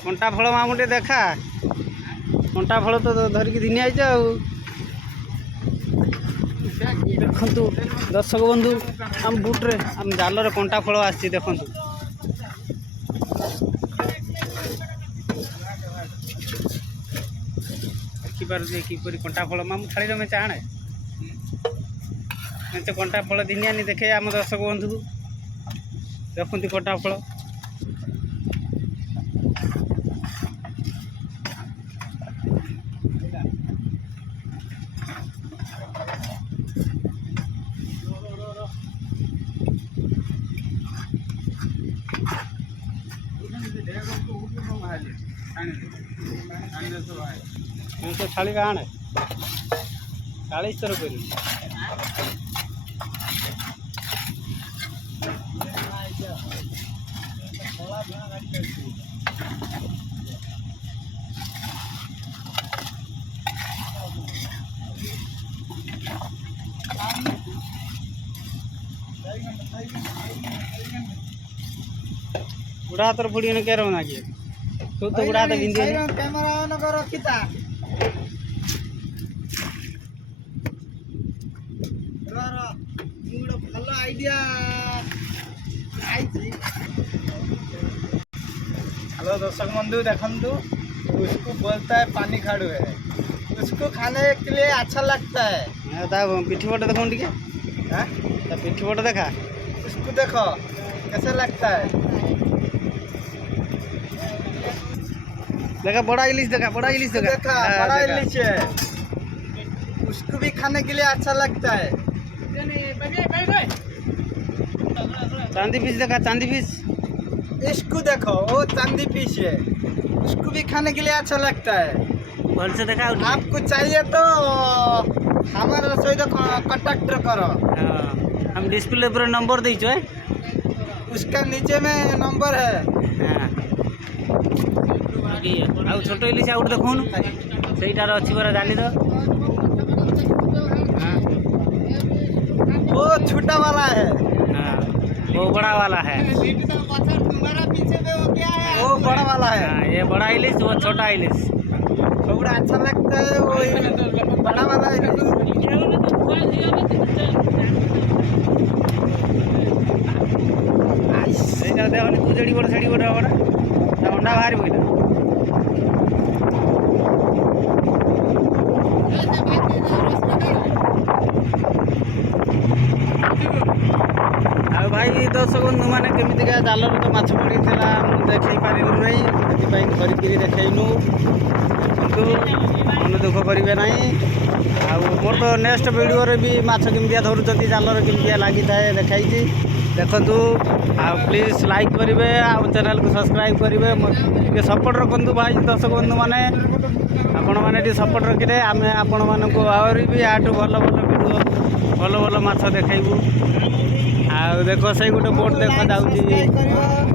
कंटा फल मामू टे देखा कंटा फल तो धरिकी दिनी आइज देखु दर्शक बंधु आम बुट्रे आम जाल कंटा फल आसी देखु देखिपारे किपरि कंटा फल मामू थाली में चाणे मेचे कंटा फल दिनी आनी देखे आम दर्शक बंधु को देखते कंटा फल तो थाली का आने 40 रुपये बुढ़ा हाथ बुढ़ी ने क्या ना किए तू तो बुढ़ा हाथ बिंदी कैमरा ऑन करो किता भलो आइडिया हेलो दर्शक बंधु देखंतु उसको बोलता है पानी खाड़ू है उसको खाने के लिए अच्छा लगता है पिठी फोटो देखो पिठी फोटो देखा उसको देखो कैसा लगता है देखा बड़ा इलिश देखा बड़ा इलिश देखा बड़ा इलिश है उसको भी खाने के लिए अच्छा लगता है चांदी फिश देखा चांदी फिश इसको देखो वो चांदी फिश है उसको भी खाने के लिए अच्छा लगता है भल से देखा आपको चाहिए तो हमारे रसोई तो कांटेक्ट करो हम डिस्प्ले पर नंबर दीचो है उसका नीचे में नंबर है आउ छोट इलिश आउट देखुन सहीटार अच्छी परा जानी तो वो छोटा वाला है वो बड़ा वाला है वो बड़ा वाला है ये बड़ा इलिश वो छोटा इलिश थोड़ा अच्छा लगता है वो बड़ा वाला इलिश तू जड़ी बड़ा छड़ी बड़ा बड़ा अंडा बाहर बोला भाई दर्शक बंधु मैंने केमितिका जाल तो माछ पड़ी देखे पारू नहीं धरिकी देखनु किंतु मन दुख करेंगे ना मोर तो नेक्स्ट वीडियो भी माछ केमितिया धरुंच जालर केमितिया लगी था देखाई देखु प्लीज लाइक करेंगे चैनल को सब्सक्राइब करेंगे सपोर्ट रखु भाई दर्शक बंधु मैंने आपण मैंने सपोर्ट रखिले आम आपण मानक आहरी भी आठू भल भल वीडियो भल भल माछ देखू देख से गोटे बोट देखा जाऊँगी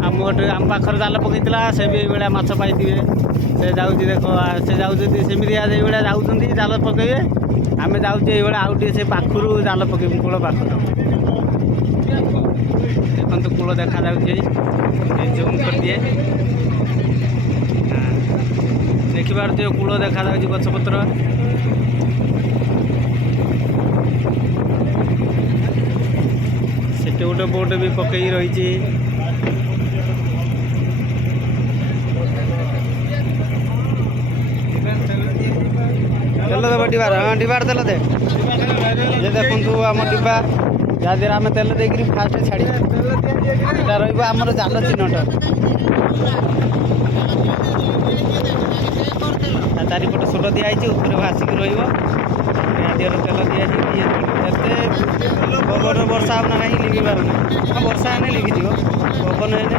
आम गोटे आम पाखर जाल पकई से भी ये माछ पाई से जाऊँगी देख से जाऊँगी सेमती भाया जाऊँगी जाल पकइबे आम जाऊँ ये आउटे से पाखर जाल पकईबू कूल पाखर देखो कूल देखा जूम कर दिए देखिपार कूल देखा गछपत्र सेटे गोटे बोट भी पकई रही तेल देव डिबार हाँ डिबार तेल दे ये देखु आम डिबा जहाँ आम तेल देकर फास्ट छाड़ी रमर जाल चिन्हट चारिपट सोट दिखाई ऊपर भासिक रदियर तेल दिखाई पवन वर्षा होना कहीं लिखिबार ना वर्षा हेने लिखिज पवन हेने